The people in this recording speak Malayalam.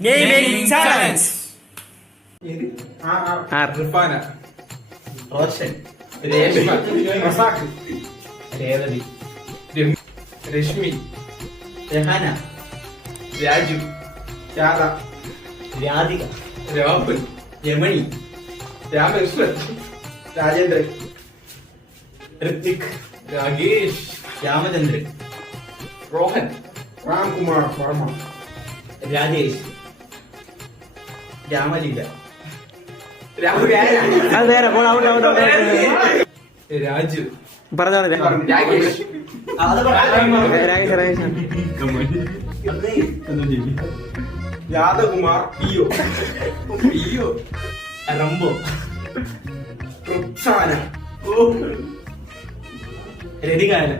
Naming challenge. റിഫാന, റോഷൻ, രേഷ്മ, റസാഖ്, രേവതി, രശ്മി, രഹാന, രാജു, രാധ, രാധിക, രാഹുൽ, രമണി, രാമകൃഷ്ണൻ, രാജേന്ദ്രൻ, ഋത്വിക്, രാകേഷ്, രാമചന്ദ്രൻ, റോഹൻ, രാംകുമാർ വർമ്മ, രാജേഷ്, രാമലീല, രാജു, രാകേഷ്, യാദകുമാർ, പിയോ, റംബോ, റുക്സാന, രതികാല,